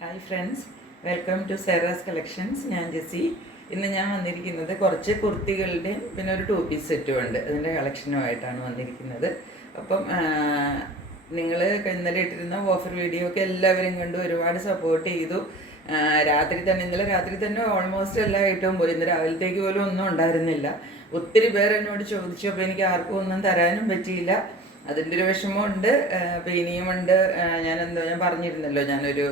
Hi friends, welcome to Sera's collections. ഞാൻ Jessy. ഇന്ന് ഞാൻ വന്നിരിക്കുന്നത് കുറച്ച് കുർത്തികളുടെയും പിന്നെ ഒരു 2 പീസ് സെറ്റും ഉണ്ട്. അതിൻ്റെ കളക്ഷനുമായിട്ടാണ് വന്നിരിക്കുന്നത്. അപ്പം നിങ്ങൾ ഇന്നലെ ഇട്ടിരുന്ന ഓഫർ വീഡിയോ ഒക്കെ എല്ലാവരും കണ്ടു, ഒരുപാട് സപ്പോർട്ട് ചെയ്തു. ഇന്നലെ രാത്രി തന്നെ ഓൾമോസ്റ്റ് എല്ലാ ഐറ്റവും പോയി. ഇന്ന് രാവിലത്തേക്ക് പോലും ഒന്നും ഉണ്ടായിരുന്നില്ല. ഒത്തിരി പേർ എന്നോട് ചോദിച്ചു, അപ്പോൾ എനിക്ക് ആർക്കും ഒന്നും തരാനും പറ്റിയില്ല. അതിൻ്റെ ഒരു വിഷമമുണ്ട്. അപ്പോൾ ഇനിയുമുണ്ട്. ഞാൻ പറഞ്ഞിരുന്നല്ലോ, ഞാനൊരു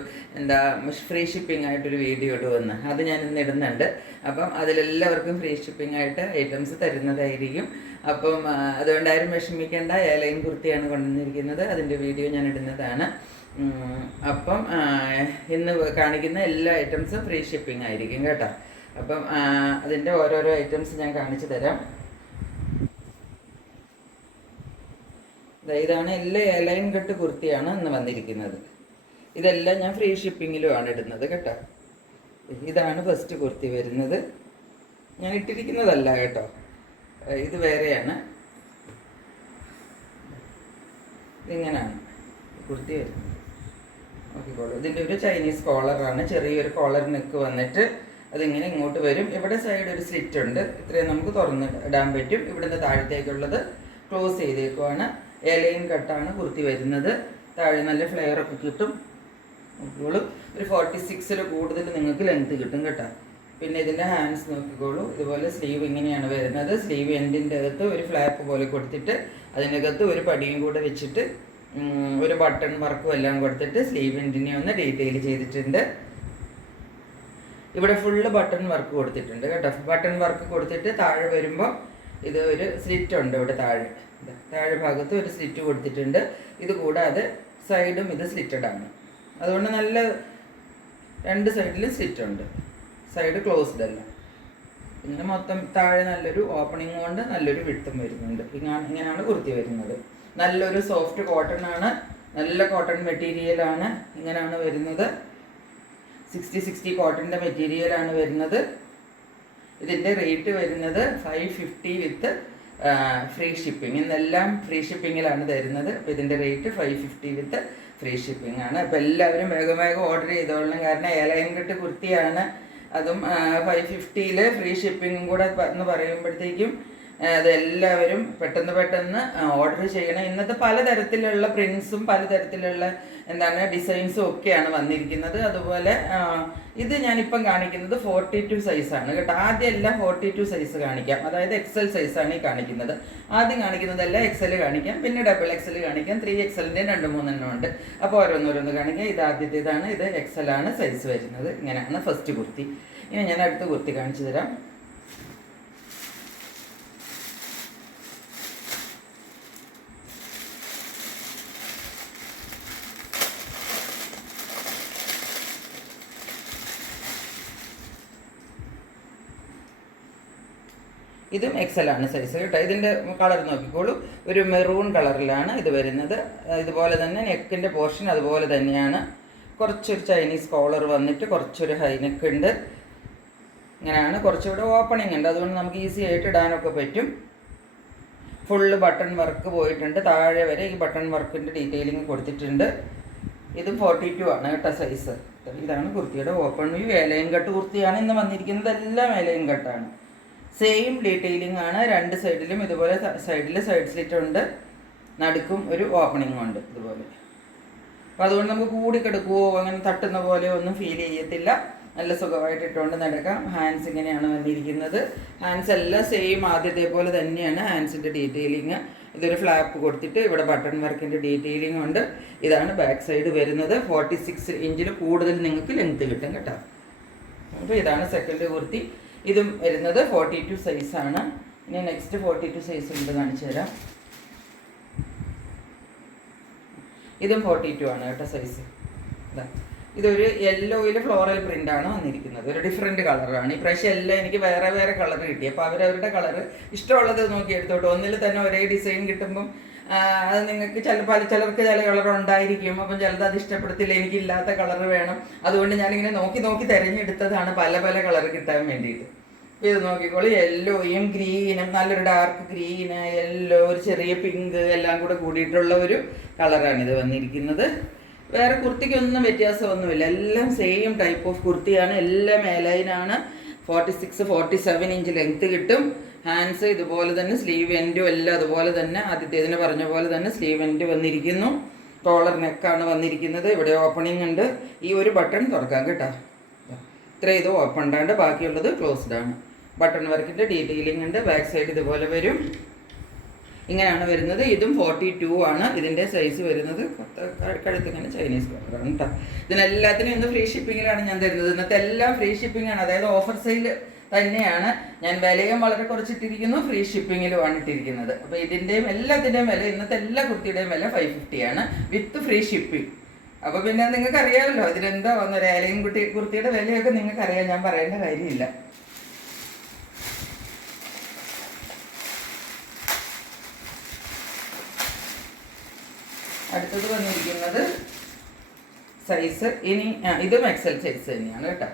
ഫ്രീ ഷിപ്പിംഗ് ആയിട്ടൊരു വീഡിയോ ഇടുമെന്ന്. അത് ഞാൻ ഇന്ന് ഇടുന്നുണ്ട്. അപ്പം അതിലെല്ലാവർക്കും ഫ്രീ ഷിപ്പിംഗ് ആയിട്ട് ഐറ്റംസ് തരുന്നതായിരിക്കും. അപ്പം അതുകൊണ്ടാരും വിഷമിക്കേണ്ട. ഏലയും കുർത്തിയാണ് കൊണ്ടുവന്നിരിക്കുന്നത്. അതിൻ്റെ വീഡിയോ ഞാൻ ഇടുന്നതാണ്. അപ്പം ഇന്ന് കാണിക്കുന്ന എല്ലാ ഐറ്റംസും ഫ്രീ ഷിപ്പിംഗ് ആയിരിക്കും കേട്ടോ. അപ്പം അതിൻ്റെ ഓരോരോ ഐറ്റംസ് ഞാൻ കാണിച്ചു തരാം. ഇതാണ് എല്ലാ ലൈൻ കട്ട് കുർത്തിയാണ് ഇന്ന് വന്നിരിക്കുന്നത്. ഇതെല്ലാം ഞാൻ ഫ്രീ ഷിപ്പിങ്ങിലുമാണ് ഇടുന്നത് കേട്ടോ. ഇതാണ് ഫസ്റ്റ് കുർത്തി വരുന്നത്. ഞാൻ ഇട്ടിരിക്കുന്നതല്ല കേട്ടോ, ഇത് വേറെയാണ്. ഇതിങ്ങനെയാണ് കുർത്തി വരുന്നത്. നോക്കിക്കോളൂ. ഇതിൻ്റെ ഒരു ചൈനീസ് കോളറാണ്. ചെറിയൊരു കോളർ നെക്ക് വന്നിട്ട് അതിങ്ങനെ ഇങ്ങോട്ട് വരും. ഇവിടെ സൈഡ് ഒരു സ്ലിറ്റ് ഉണ്ട്. ഇത്രയും നമുക്ക് തുറന്ന് ഇടാൻ പറ്റും. ഇവിടുന്ന് താഴത്തേക്കുള്ളത് ക്ലോസ് ചെയ്തേക്കുവാണ്. ലൈൻ കട്ടാണ് കുർത്തി വരുന്നത്. താഴെ നല്ല ഫ്ലെയർ ഒക്കെ കിട്ടും. നോക്കിക്കോളൂ. ഒരു 46 കൂടുതൽ നിങ്ങൾക്ക് ലെങ്ത് കിട്ടും കേട്ടോ. പിന്നെ ഇതിൻ്റെ ഹാൻഡ്സ് നോക്കിക്കോളൂ. ഇതുപോലെ സ്ലീവ് ഇങ്ങനെയാണ് വരുന്നത്. സ്ലീവ് എൻഡിൻ്റെ അകത്ത് ഒരു ഫ്ലാപ്പ് പോലെ കൊടുത്തിട്ട് അതിനകത്ത് ഒരു പടിയും കൂടെ വെച്ചിട്ട് ഒരു ബട്ടൺ വർക്കും എല്ലാം കൊടുത്തിട്ട് സ്ലീവ് എൻഡിനെ ഒന്ന് ഡീറ്റെയിൽ ചെയ്തിട്ടുണ്ട്. ഇവിടെ ഫുള്ള് ബട്ടൺ വർക്ക് കൊടുത്തിട്ടുണ്ട് കേട്ടോ. ബട്ടൺ വർക്ക് കൊടുത്തിട്ട് താഴെ വരുമ്പോൾ ഇത് ഒരു സ്ലിറ്റ് ഉണ്ട്. ഇവിടെ താഴെ ഭാഗത്ത് ഒരു സ്ലിറ്റ് കൊടുത്തിട്ടുണ്ട്. ഇത് കൂടാതെ സൈഡും ഇത് സ്ലിറ്റഡ് ആണ്. അതുകൊണ്ട് നല്ല രണ്ട് സൈഡിലും സ്ലിറ്റ് ഉണ്ട്. സൈഡ് ക്ലോസ്ഡ് അല്ല. ഇങ്ങനെ മൊത്തം താഴെ നല്ലൊരു ഓപ്പണിംഗ് കൊണ്ട് നല്ലൊരു വിട്ടും വരുന്നുണ്ട്. ഇങ്ങനെയാണ് കുർത്തി വരുന്നത്. നല്ലൊരു സോഫ്റ്റ് കോട്ടൺ ആണ്. നല്ല കോട്ടൺ മെറ്റീരിയലാണ്. ഇങ്ങനെയാണ് വരുന്നത്. 60 കോട്ടൻ്റെ മെറ്റീരിയലാണ് വരുന്നത്. ഇതിൻ്റെ റേറ്റ് വരുന്നത് 550 വിത്ത് ഫ്രീ ഷിപ്പിംഗ്. ഇന്നെല്ലാം ഫ്രീ ഷിപ്പിങ്ങിലാണ് തരുന്നത്. അപ്പോൾ ഇതിൻ്റെ റേറ്റ് 550 വിത്ത് ഫ്രീ ഷിപ്പിംഗ് ആണ്. അപ്പോൾ എല്ലാവരും വേഗം ഓർഡർ ചെയ്തോളണം. കാരണം ഏലയം കെട്ട് കുർത്തിയാണ്. അതും 550 ഫ്രീ ഷിപ്പിങ്ങും കൂടെ എന്ന് പറയുമ്പോഴത്തേക്കും അതെല്ലാവരും പെട്ടെന്ന് ഓർഡർ ചെയ്യണം. ഇന്നത്തെ പലതരത്തിലുള്ള പ്രിൻസും പലതരത്തിലുള്ള ഡിസൈൻസും ഒക്കെയാണ് വന്നിരിക്കുന്നത്. അതുപോലെ ഇത് ഞാനിപ്പം കാണിക്കുന്നത് 42 സൈസാണ് കേട്ടോ. ആദ്യം എല്ലാം 42 സൈസ് കാണിക്കാം. അതായത് XL സൈസാണ് ഈ കാണിക്കുന്നത്. ആദ്യം കാണിക്കുന്നതെല്ലാം XL കാണിക്കാം, പിന്നെ XXL കാണിക്കാം, 3XL 2-3 ഉണ്ട്. അപ്പോൾ ഓരോന്നോരോന്ന് കാണിക്കാം. ഇത് ആദ്യത്തേതാണ്. ഇത് XL ആണ് സൈസ് വരുന്നത്. ഇങ്ങനെയാണ് ഫസ്റ്റ് കുർത്തി. ഇനി ഞാൻ അടുത്ത കുർത്തി കാണിച്ചു തരാം. ഇതും XL ആണ് സൈസ് കേട്ടോ. ഇതിൻ്റെ കളർ നോക്കിക്കോളൂ. ഒരു മെറൂൺ കളറിലാണ് ഇത് വരുന്നത്. ഇതുപോലെ തന്നെ നെക്കിൻ്റെ പോർഷൻ അതുപോലെ തന്നെയാണ്. കുറച്ചൊരു ചൈനീസ് കോളർ വന്നിട്ട് കുറച്ചൊരു ഹൈ നെക്ക് ഉണ്ട്. ഇങ്ങനെയാണ്. കുറച്ചുകൂടെ ഓപ്പണിംഗ് ഉണ്ട്. അതുകൊണ്ട് നമുക്ക് ഈസി ആയിട്ട് ഇടാനൊക്കെ പറ്റും. ഫുള്ള് ബട്ടൺ വർക്ക് പോയിട്ടുണ്ട്. താഴെ വരെ ഈ ബട്ടൺ വർക്കിൻ്റെ ഡീറ്റെയിലിംഗ് കൊടുത്തിട്ടുണ്ട്. ഇതും 42 ആണ് കേട്ടോ സൈസ്. ഇതാണ് കുർത്തിയുടെ ഓപ്പൺ വ്യൂ. ഏലയും കട്ട് കുർത്തിയാണ് ഇന്ന് വന്നിരിക്കുന്നത്. എല്ലാം ഏലയും കട്ടാണ്. സെയിം ഡീറ്റെയിലിംഗ് ആണ്. രണ്ട് സൈഡിലും ഇതുപോലെ സൈഡിൽ സൈഡ് സ്ലിറ്റ് ഉണ്ട്. നടുക്കും ഒരു ഓപ്പണിംഗ് ഉണ്ട് ഇതുപോലെ. അപ്പോൾ അതുകൊണ്ട് നമുക്ക് കൂടിക്കിടക്കുവോ അങ്ങനെ തട്ടുന്ന പോലെ ഒന്നും ഫീൽ ചെയ്യത്തില്ല. നല്ല സുഖമായിട്ട് ഇട്ടുകൊണ്ട് നടക്കാം. ഹാൻഡ്സ് ഇങ്ങനെയാണ് വന്നിരിക്കുന്നത്. ഹാൻഡ്സ് എല്ലാം സെയിം ആദ്യത്തെ പോലെ തന്നെയാണ്. ഹാൻഡ്സിൻ്റെ ഡീറ്റെയിലിങ് ഇതൊരു ഫ്ലാപ്പ് കൊടുത്തിട്ട് ഇവിടെ ബട്ടൺ വർക്കിൻ്റെ ഡീറ്റെയിലിംഗ് ഉണ്ട്. ഇതാണ് ബാക്ക് സൈഡ് വരുന്നത്. 46 ഇഞ്ചിൽ കൂടുതൽ നിങ്ങൾക്ക് ലെങ്ത് കിട്ടും കേട്ടോ. അപ്പോൾ ഇതാണ് സെക്കൻഡ് കുർത്തി. ഇതും വരുന്നത് 42 സൈസാണ്. ഇനി നെക്സ്റ്റ് 42 സൈസ് ഉണ്ട്, കാണിച്ചു തരാം. ഇതും 42 ആണ് കേട്ടോ സൈസ്. ഇതൊരു യെല്ലോയിൽ ഫ്ലോറൽ പ്രിൻ്റാണ് വന്നിരിക്കുന്നത്. ഒരു ഡിഫറെൻറ്റ് കളറാണ്. ഈ പ്രാവശ്യം എല്ലാം എനിക്ക് വേറെ കളർ കിട്ടി. അപ്പോൾ അവരവരുടെ കളർ ഇഷ്ടമുള്ളത് നോക്കി എടുത്തോട്ട്. ഒന്നിൽ തന്നെ ഒരേ ഡിസൈൻ കിട്ടുമ്പം അത് നിങ്ങൾക്ക് ചിലർക്ക് ചില കളർ ഉണ്ടായിരിക്കും. അപ്പം ചിലത് അത് ഇഷ്ടപ്പെടത്തില്ല. എനിക്കില്ലാത്ത കളർ വേണം. അതുകൊണ്ട് ഞാനിങ്ങനെ നോക്കി തിരഞ്ഞെടുത്തതാണ് പല കളർ കിട്ടാൻ വേണ്ടിയിട്ട്. ഇത് നോക്കിക്കോളൂ. യെല്ലോയും ഗ്രീനും നല്ലൊരു ഡാർക്ക് ഗ്രീന്, യെല്ലോ, ഒരു ചെറിയ പിങ്ക് എല്ലാം കൂടെ കൂടിയിട്ടുള്ള ഒരു കളറാണ് ഇത് വന്നിരിക്കുന്നത്. വേറെ കുർത്തിക്കൊന്നും വ്യത്യാസമൊന്നുമില്ല, എല്ലാം സെയിം ടൈപ്പ് ഓഫ് കുർത്തിയാണ്, എല്ലാം മേലൈനാണ്. 46-47 ഇഞ്ച് ലെങ്ത്ത് കിട്ടും. ഹാൻഡ്സ് ഇതുപോലെ തന്നെ, സ്ലീവ് എൻഡും എല്ലാം അതുപോലെ തന്നെ, ആദ്യത്തേതിന് പറഞ്ഞ പോലെ തന്നെ സ്ലീവ് എൻഡ് വന്നിരിക്കുന്നു. കോളർ നെക്കാണ് വന്നിരിക്കുന്നത്. ഇവിടെ ഓപ്പണിംഗ് ഉണ്ട്. ഈ ഒരു ബട്ടൺ തുറക്കാം കേട്ടോ. ഇത്ര ഇത് ഓപ്പൺ ഉണ്ടാണ്ട് ബാക്കിയുള്ളത് ക്ലോസ്ഡ് ആണ്. ബട്ടൺ വർക്കിൻ്റെ ഡീറ്റെയിലിംഗ് ഉണ്ട്. ബാക്ക് സൈഡ് ഇതുപോലെ വരും. ഇങ്ങനെയാണ് വരുന്നത്. ഇതും 42 ആണ് ഇതിൻ്റെ സൈസ് വരുന്നത്. കഴുത്തിങ്ങനെ ചൈനീസ് കളറാണ് കേട്ടോ. ഇതിനെല്ലാത്തിനും ഇന്ന് ഫ്രീ ഷിപ്പിങ്ങിലാണ് ഞാൻ തരുന്നത്. ഇന്നത്തെ എല്ലാം ഫ്രീ ഷിപ്പിംഗ് ആണ്, അതായത് ഓഫർ സെയിൽ തന്നെയാണ്. ഞാൻ വിലയും വളരെ കുറച്ചിട്ടിരിക്കുന്നു, ഫ്രീ ഷിപ്പിങ്ങിലുമാണ് ഇട്ടിരിക്കുന്നത്. അപ്പോൾ ഇതിൻ്റെയും എല്ലാത്തിൻ്റെയും വില, ഇന്നത്തെ എല്ലാ കുർത്തിയുടെയും വില 550 ആണ് വിത്ത് ഫ്രീ ഷിപ്പിംഗ്. അപ്പോൾ പിന്നെ നിങ്ങൾക്ക് അറിയാമല്ലോ ഇതിലെന്താ വന്നൊരു ഏലയും കുർത്തിയുടെ വിലയൊക്കെ നിങ്ങൾക്ക് അറിയാം, ഞാൻ പറയേണ്ട കാര്യമില്ല. അടുത്തത് വന്നിരിക്കുന്നത് സൈസ്, ഇനി ഇതും എക്സൽ സൈസ് തന്നെയാണ് കേട്ടോ.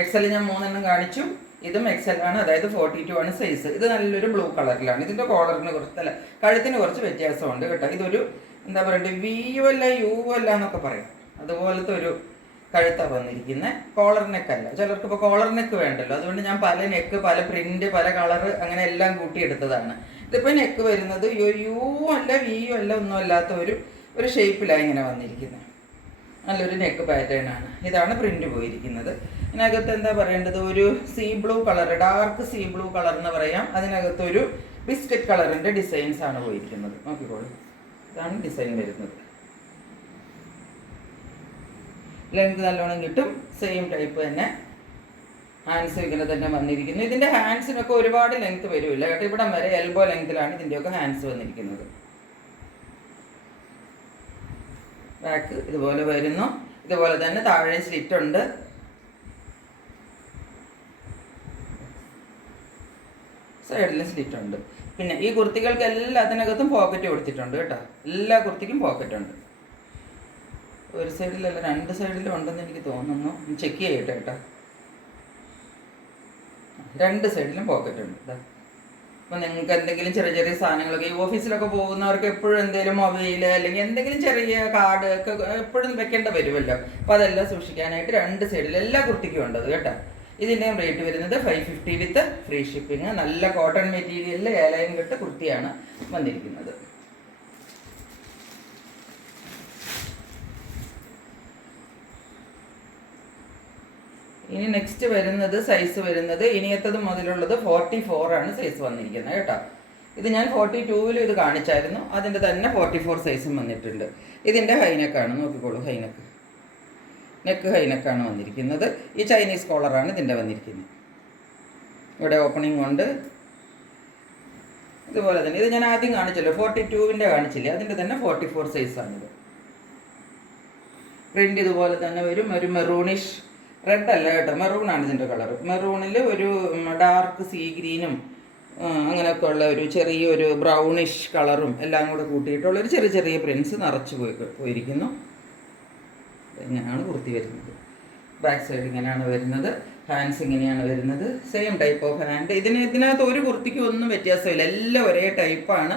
എക്സൽ ഞാൻ 3 എണ്ണം കാണിച്ചു. ഇതും എക്സൽ ആണ്, അതായത് 42 ആണ് സൈസ്. ഇത് നല്ലൊരു ബ്ലൂ കളറിലാണ്. ഇതിൻ്റെ കോളറിന് കുറച്ച് കഴുത്തിന് കുറച്ച് വ്യത്യാസമുണ്ട് കേട്ടോ. ഇതൊരു എന്താ പറയണ്ടേ, വിയോ അല്ല യുവോ അല്ല എന്നൊക്കെ പറയും, അതുപോലത്തെ ഒരു കഴുത്താണ് വന്നിരിക്കുന്നത്. കോളർ നെക്കല്ല. ചിലർക്ക് ഇപ്പോൾ കോളർ നെക്ക് വേണ്ടല്ലോ, അതുകൊണ്ട് ഞാൻ പല നെക്ക്, പല പ്രിന്റ്, പല കളറ് അങ്ങനെ എല്ലാം കൂട്ടിയെടുത്തതാണ്. ഇതിപ്പോൾ നെക്ക് വരുന്നത് യു അല്ല വിയോ അല്ല ഒന്നും അല്ലാത്ത ഒരു ഷേപ്പിലാണ് ഇങ്ങനെ വന്നിരിക്കുന്നത്. നല്ലൊരു നെക്ക് പാറ്റേൺ ആണ്. ഇതാണ് പ്രിന്റ് പോയിരിക്കുന്നത്. ഇതിനകത്ത് എന്താ പറയേണ്ടത്, ഒരു see blue colour, dark see blue colour എന്ന് പറയാം. അതിനകത്തൊരു ബിസ്ക്കറ്റ് കളറിൻ്റെ ഡിസൈൻസ് ആണ് പോയിരിക്കുന്നത്. നോക്കിക്കോളൂ, ഇതാണ് ഡിസൈൻ വരുന്നത്. ലെങ്ത് നല്ലോണം കിട്ടും. സെയിം ടൈപ്പ് തന്നെ ഹാൻഡ്സ് ഇങ്ങനെ തന്നെ വന്നിരിക്കുന്നു. ഇതിൻ്റെ ഹാൻഡ്സിനൊക്കെ ഒരുപാട് ലെങ്ത് വരില്ല കേട്ടോ. ഇവിടം വരെ എൽബോ ലെങ്ത്തിലാണ് ഇതിൻ്റെയൊക്കെ ഹാൻഡ്സ് വന്നിരിക്കുന്നത്. ബാക്ക് ഇതുപോലെ വരുന്നു. ഇതുപോലെ തന്നെ താഴെ സ്ലിറ്റ് ഉണ്ട്. സൈഡിലും സ്ലിറ്റ് ഉണ്ട്. പിന്നെ ഈ കുർത്തികൾക്ക് എല്ലാത്തിനകത്തും പോക്കറ്റ് കൊടുത്തിട്ടുണ്ട് കേട്ടോ. എല്ലാ കുർത്തിക്കും പോക്കറ്റ് ഉണ്ട്. ഒരു സൈഡിലല്ല, 2 സൈഡിലും ഉണ്ടെന്ന് എനിക്ക് തോന്നുന്നു. ചെക്ക് ചെയ്യട്ടെ കേട്ടോ. 2 സൈഡിലും പോക്കറ്റ് ഉണ്ട്. അപ്പോൾ നിങ്ങൾക്ക് എന്തെങ്കിലും ചെറിയ ചെറിയ സാധനങ്ങളൊക്കെ, ഈ ഓഫീസിലൊക്കെ പോകുന്നവർക്ക് എപ്പോഴും എന്തെങ്കിലും മൊബൈൽ അല്ലെങ്കിൽ എന്തെങ്കിലും ചെറിയ കാർഡ് ഒക്കെ എപ്പോഴും വെക്കേണ്ട വരുമല്ലോ. അപ്പോൾ അതെല്ലാം സൂക്ഷിക്കാനായിട്ട് 2 സൈഡിൽ എല്ലാ കുർത്തിക്കും ഉണ്ട് കേട്ടോ. ഇതിൻ്റെയും റേറ്റ് വരുന്നത് 550 വിത്ത് ഫ്രീ ഷിപ്പിംഗ്. നല്ല കോട്ടൺ മെറ്റീരിയലിൽ ഏലയും കെട്ട് കുർത്തിയാണ് വന്നിരിക്കുന്നത്. ഇനി നെക്സ്റ്റ് വരുന്നത് സൈസ് വരുന്നത് ഇനിയത്തത് മുതലുള്ളത് 44 ആണ് സൈസ് വന്നിരിക്കുന്നത് കേട്ടോ. ഇത് ഞാൻ 42-ൽ ഇത് കാണിച്ചായിരുന്നു, അതിൻ്റെ തന്നെ 44 സൈസും വന്നിട്ടുണ്ട്. ഇതിൻ്റെ ഹൈനെക്കാണ്, നോക്കിക്കോളൂ. ഹൈനെക്ക്, നെക്ക് ഹൈനെക്കാണ് വന്നിരിക്കുന്നത്. ഈ ചൈനീസ് കോളറാണ് ഇതിൻ്റെ വന്നിരിക്കുന്നത്. ഇവിടെ ഓപ്പണിംഗ് ഉണ്ട്. ഇതുപോലെ തന്നെ ഇത് ഞാൻ ആദ്യം കാണിച്ചല്ലോ, 42-ൻ്റെ കാണിച്ചില്ലേ, അതിൻ്റെ തന്നെ 44 സൈസാണിത്. പ്രിൻ്റ് ഇതുപോലെ തന്നെ വരും. ഒരു മെറൂണിഷ്, റെഡ് അല്ല കേട്ടോ, മെറൂണാണ് ഇതിൻ്റെ കളർ. മെറൂണിൽ ഒരു ഡാർക്ക് സീ ഗ്രീനും അങ്ങനെയൊക്കെ ഉള്ള ഒരു ചെറിയൊരു ബ്രൗണിഷ് കളറും എല്ലാം കൂടെ കൂട്ടിയിട്ടുള്ളൊരു ചെറിയ ചെറിയ പ്രിൻസ് നിറച്ച് പോയിരിക്കുന്നു. ഇങ്ങനെയാണ് കുർത്തി വരുന്നത്. ബാക്ക് സൈഡ് ഇങ്ങനെയാണ് വരുന്നത്. ഹാൻഡ്സ് ഇങ്ങനെയാണ് വരുന്നത്. Same type of hand. ഇതിനകത്ത് ഒരു കുർത്തിക്കും ഒന്നും വ്യത്യാസമില്ല, എല്ലാം ഒരേ ടൈപ്പാണ്.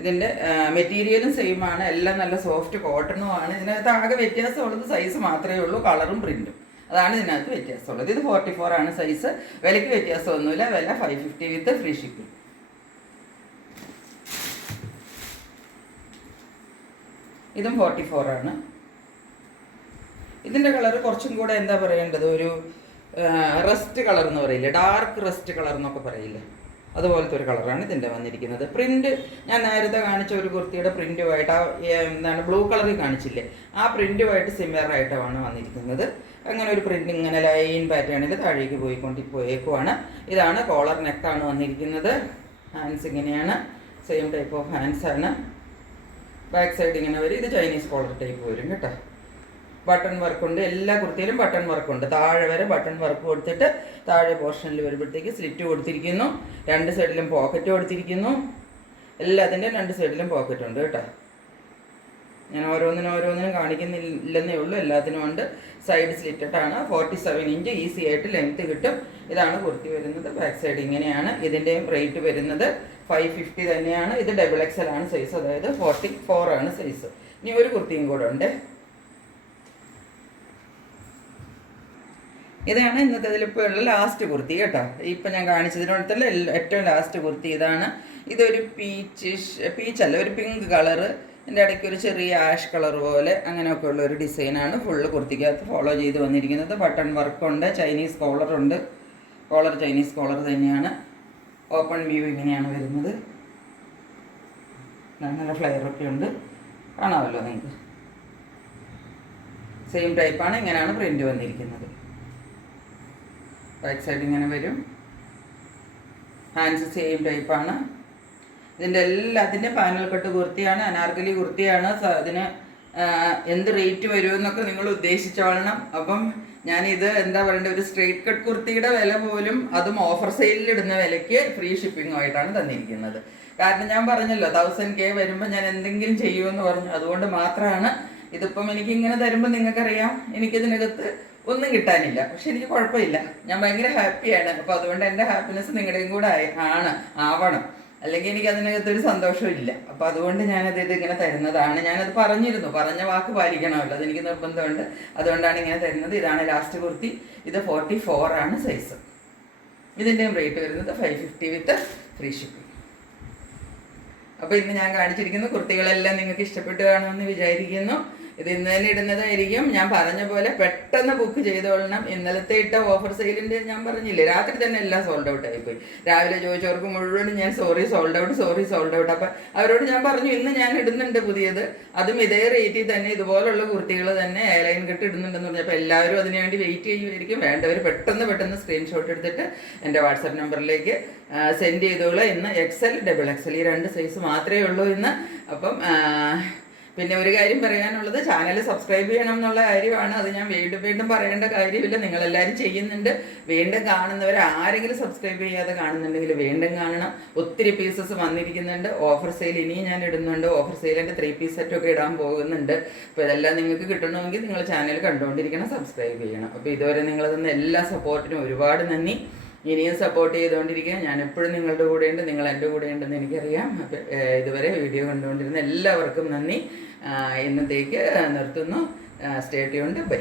ഇതിൻ്റെ മെറ്റീരിയലും സെയിം ആണ്. എല്ലാം നല്ല സോഫ്റ്റ് കോട്ടണും ആണ്. ഇതിനകത്ത് ആകെ വ്യത്യാസമുള്ളത് സൈസ് മാത്രമേ ഉള്ളൂ, കളറും പ്രിൻറ്റും. അതാണ് ഇതിനകത്ത് വ്യത്യാസമുള്ളത്. ഇത് 44 ആണ് സൈസ്. വിലയ്ക്ക് വ്യത്യാസമൊന്നുമില്ല. വില 550 വിത്ത് ഫ്രീ ഷിപ്പിംഗ്. ഇതും 44 ആണ്. ഇതിൻ്റെ കളർ കുറച്ചും കൂടെ എന്താ പറയേണ്ടത്, ഒരു റസ്റ്റ് കളർ എന്ന് പറയില്ലേ, ഡാർക്ക് റസ്റ്റ് കളർ എന്നൊക്കെ പറയില്ലേ, അതുപോലത്തെ ഒരു കളറാണ് ഇതിൻ്റെ വന്നിരിക്കുന്നത്. പ്രിൻറ്റ് ഞാൻ നേരത്തെ കാണിച്ച ഒരു കുർത്തിയുടെ പ്രിൻറ്റുമായിട്ട്, എന്താണ് ബ്ലൂ കളറിൽ കാണിച്ചില്ലേ, ആ പ്രിൻറ്റുമായിട്ട് സിമിലറായിട്ടാണ് വന്നിരിക്കുന്നത്. അങ്ങനെ ഒരു പ്രിൻ്റ് ഇങ്ങനെ ലൈൻ പാറ്റേണിൽ താഴേക്ക് പോയേക്കുവാണ്. ഇതാണ് കോളർ നെക്കാണ് വന്നിരിക്കുന്നത്. ഹാൻഡ്സ് ഇങ്ങനെയാണ്, സെയിം ടൈപ്പ് ഓഫ് ഹാൻഡ്സ് ആണ്. ബാക്ക് സൈഡ് ഇങ്ങനെ വരും. ഇത് ചൈനീസ് കോളർ ടൈപ്പ് വരും കേട്ടോ. ബട്ടൺ വർക്കുണ്ട്, എല്ലാ കുർത്തിയിലും ബട്ടൺ വർക്കുണ്ട്. താഴെ വരെ ബട്ടൺ വർക്ക് കൊടുത്തിട്ട് താഴെ പോർഷനിൽ വരുമ്പോഴത്തേക്ക് സ്ലിറ്റ് കൊടുത്തിരിക്കുന്നു. 2 സൈഡിലും പോക്കറ്റ് കൊടുത്തിരിക്കുന്നു. എല്ലാത്തിൻ്റെയും 2 സൈഡിലും പോക്കറ്റ് ഉണ്ട് കേട്ടോ. ഞാൻ ഓരോന്നിനും കാണിക്കുന്നില്ലെന്നേ ഉള്ളൂ, എല്ലാത്തിനും ഉണ്ട്. സൈഡ് സ്ലിറ്റഡാണ്. 47 ഇഞ്ച് ഈസി ആയിട്ട് ലെങ്ത്ത് കിട്ടും. ഇതാണ് കുർത്തി വരുന്നത്. ബാക്ക് സൈഡ് ഇങ്ങനെയാണ്. ഇതിൻ്റെയും റേറ്റ് വരുന്നത് 550 തന്നെയാണ്. ഇത് XXL ആണ് സൈസ്, അതായത് 44 ആണ് സൈസ്. ഇനി ഒരു കുർത്തിയും കൂടെ ഉണ്ട്. ഇതാണ് ഇന്നത്തെ ഇതിലിപ്പോൾ ഉള്ള ലാസ്റ്റ് കുർത്തി കേട്ടോ. ഇപ്പം ഞാൻ കാണിച്ചതിനോടത്തുള്ള ഏറ്റവും ലാസ്റ്റ് കുർത്തി ഇതാണ്. ഇതൊരു പീച്ചല്ല, ഒരു പിങ്ക് കളറ്, എൻ്റെ ഇടയ്ക്ക് ഒരു ചെറിയ ആഷ് കളർ പോലെ അങ്ങനെയൊക്കെ ഉള്ള ഒരു ഡിസൈനാണ് ഫുള്ള് കുർത്തിക്കകത്ത് ഫോളോ ചെയ്ത് വന്നിരിക്കുന്നത്. ബട്ടൺ വർക്കുണ്ട്, ചൈനീസ് കോളറുണ്ട്. കോളർ ചൈനീസ് കോളർ തന്നെയാണ്. ഓപ്പൺ വ്യൂ ഇങ്ങനെയാണ് വരുന്നത്. നല്ല ഫ്ലെയറൊക്കെ ഉണ്ട്, കാണാമല്ലോ നിങ്ങൾക്ക്. സെയിം ടൈപ്പാണ്, ഇങ്ങനെയാണ് പ്രിൻ്റ് വന്നിരിക്കുന്നത്. ബാക്ക് സൈഡ് ഇങ്ങനെ വരും. ഹാൻഡ്സ് സെയിം ടൈപ്പാണ്. ഇതിൻ്റെ എല്ലാത്തിൻ്റെ പാനൽ കട്ട് കുർത്തിയാണ്, അനാർക്കലി കുർത്തിയാണ്. അതിന് എന്ത് റേറ്റ് വരുമെന്നൊക്കെ നിങ്ങൾ ഉദ്ദേശിച്ചോളണം. അപ്പം ഞാനിത് എന്താ പറയേണ്ടത്, ഒരു സ്ട്രെയിറ്റ് കട്ട് കുർത്തിയുടെ വില പോലും അതും ഓഫർ സെയിലിൽ ഇടുന്ന വിലയ്ക്ക് ഫ്രീ ഷിപ്പിങ്ങുമായിട്ടാണ് തന്നിരിക്കുന്നത്. കാരണം ഞാൻ പറഞ്ഞല്ലോ 1000K വരുമ്പോൾ ഞാൻ എന്തെങ്കിലും ചെയ്യുമെന്ന് പറഞ്ഞു. അതുകൊണ്ട് മാത്രമാണ് ഇതിപ്പം എനിക്കിങ്ങനെ തരുമ്പോൾ നിങ്ങൾക്കറിയാം എനിക്കിതിനകത്ത് ഒന്നും കിട്ടാനില്ല. പക്ഷെ എനിക്ക് കുഴപ്പമില്ല, ഞാൻ ഭയങ്കര ഹാപ്പിയാണ്. അപ്പോൾ അതുകൊണ്ട് എൻ്റെ ഹാപ്പിനെസ് നിങ്ങളുടെയും കൂടെ ആവണം, അല്ലെങ്കിൽ എനിക്ക് അതിനകത്തൊരു സന്തോഷമില്ല. അപ്പോൾ അതുകൊണ്ട് ഞാനത് ഇതിങ്ങനെ തരുന്നതാണ്. ഞാനത് പറഞ്ഞിരുന്നു, പറഞ്ഞ വാക്ക് പാലിക്കണമല്ലോ, അതെനിക്ക് നിർബന്ധമുണ്ട്. അതുകൊണ്ടാണ് ഇങ്ങനെ തരുന്നത്. ഇതാണ് ലാസ്റ്റ് കുർത്തി. ഇത് 44 ആണ് സൈസ്. ഇതിൻ്റെയും റേറ്റ് വരുന്നത് 550 വിത്ത് ഫ്രീ ഷിപ്പിംഗ്. അപ്പോൾ ഇന്ന് ഞാൻ കാണിച്ചിരിക്കുന്ന കുർത്തികളെല്ലാം നിങ്ങൾക്ക് ഇഷ്ടപ്പെട്ടു കാണുമെന്ന് വിചാരിക്കുന്നു. ഇത് ഇന്ന് തന്നെ ഇടുന്നതായിരിക്കും. ഞാൻ പറഞ്ഞ പോലെ പെട്ടെന്ന് ബുക്ക് ചെയ്തോളണം. ഇന്നലത്തെ ഇട്ട ഓഫർ സെയിലിൻ്റെ ഞാൻ പറഞ്ഞില്ലേ, രാത്രി തന്നെ എല്ലാം സോൾഡ് ഔട്ട് ആയിപ്പോയി. രാവിലെ ചോദിച്ചവർക്ക് മുഴുവനും ഞാൻ സോറി സോൾഡ് ഔട്ട്. അപ്പം അവരോട് ഞാൻ പറഞ്ഞു ഇന്ന് ഞാൻ ഇടുന്നുണ്ട് പുതിയത്, അതും ഇതേ റേറ്റിൽ തന്നെ ഇതുപോലുള്ള കുർത്തികൾ തന്നെ എയർലൈൻ കെട്ട് ഇടുന്നുണ്ടെന്ന് പറഞ്ഞപ്പോൾ എല്ലാവരും അതിനുവേണ്ടി വെയിറ്റ് ചെയ്യുമായിരിക്കും. വേണ്ടവർ പെട്ടെന്ന് സ്ക്രീൻഷോട്ട് എടുത്തിട്ട് എൻ്റെ വാട്സാപ്പ് നമ്പറിലേക്ക് സെൻഡ് ചെയ്തോളൂ. ഇന്ന് XL, XXL ഈ 2 സൈസ് മാത്രമേ ഉള്ളൂ ഇന്ന്. അപ്പം പിന്നെ ഒരു കാര്യം പറയാനുള്ളത്, ചാനൽ സബ്സ്ക്രൈബ് ചെയ്യണം എന്നുള്ള കാര്യമാണ്. അത് ഞാൻ വീണ്ടും പറയേണ്ട കാര്യമില്ല, നിങ്ങളെല്ലാവരും ചെയ്യുന്നുണ്ട്. വീണ്ടും കാണുന്നവർ ആരെങ്കിലും സബ്സ്ക്രൈബ് ചെയ്യാതെ കാണുന്നുണ്ടെങ്കിൽ വീണ്ടും കാണണം. ഒത്തിരി പീസസ് വന്നിരിക്കുന്നുണ്ട്. ഓഫർ സെയിൽ ഇനിയും ഞാൻ ഇടുന്നുണ്ട്. ഓഫർ സെയിലിൻ്റെ 3 പീസ് സെറ്റൊക്കെ ഇടാൻ പോകുന്നുണ്ട്. അപ്പോൾ ഇതെല്ലാം നിങ്ങൾക്ക് കിട്ടണമെങ്കിൽ നിങ്ങൾ ചാനൽ കണ്ടുകൊണ്ടിരിക്കണം, സബ്സ്ക്രൈബ് ചെയ്യണം. അപ്പോൾ ഇതുവരെ നിങ്ങൾ തന്ന എല്ലാ സപ്പോർട്ടിനും ഒരുപാട് നന്ദി. ഇനിയും സപ്പോർട്ട് ചെയ്തുകൊണ്ടിരിക്കുക. ഞാൻ എപ്പോഴും നിങ്ങളുടെ കൂടെയുണ്ട്, നിങ്ങൾ എൻ്റെ കൂടെ ഉണ്ടെന്ന് എനിക്കറിയാം. അപ്പോൾ ഇതുവരെ വീഡിയോ കണ്ടുകൊണ്ടിരുന്ന എല്ലാവർക്കും നന്ദി. ഇന്നത്തേക്ക് നിർത്തുന്നു. Stay tuned. ബൈ.